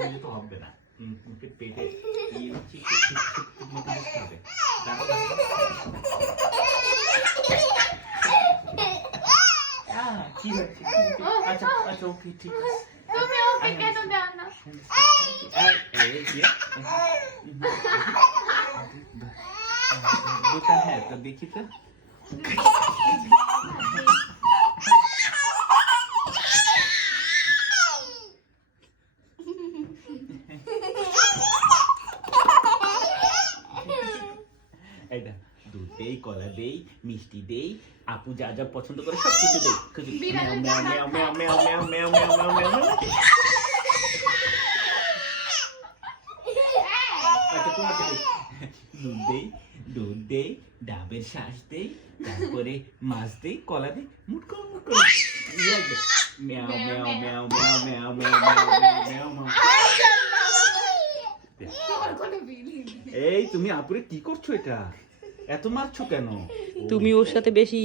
দিলে তো হবে না। মুখের পেটে মতো দিতে হবে। কি হচ্ছে? আচ্ছা আচ্ছা, ওকে, ঠিক আছে। তুমি ওকে কেন দাও না? দুটা হ্যাঁ, তো দেখি তো। এইটা দুধ দেই, কলা দেই, মিষ্টি দেই, আপু যা যা পছন্দ করে সব কিছু দেই। বিড়ালের ম্যাও ম্যাও ম্যাও ম্যাও ম্যাও ম্যাও ম্যাও ম্যাও ম্যাও ম্যাও। আচ্ছা, তোমাকে দেই। দুধ দেই, ডাবের শ্বাস দেই, তারপরে মাছ দেই, কলা দেই, মুটকো মুটকো ইয়া দেই। ম্যাও ম্যাও ম্যাও ম্যাও ম্যাও ম্যাও ম্যাও ম্যাও। তোমার কোনো বিলি নেই। এই তুমি আপুরে কি করছো এটা? এত মারছো কেন? তুমি ওর সাথে বেশি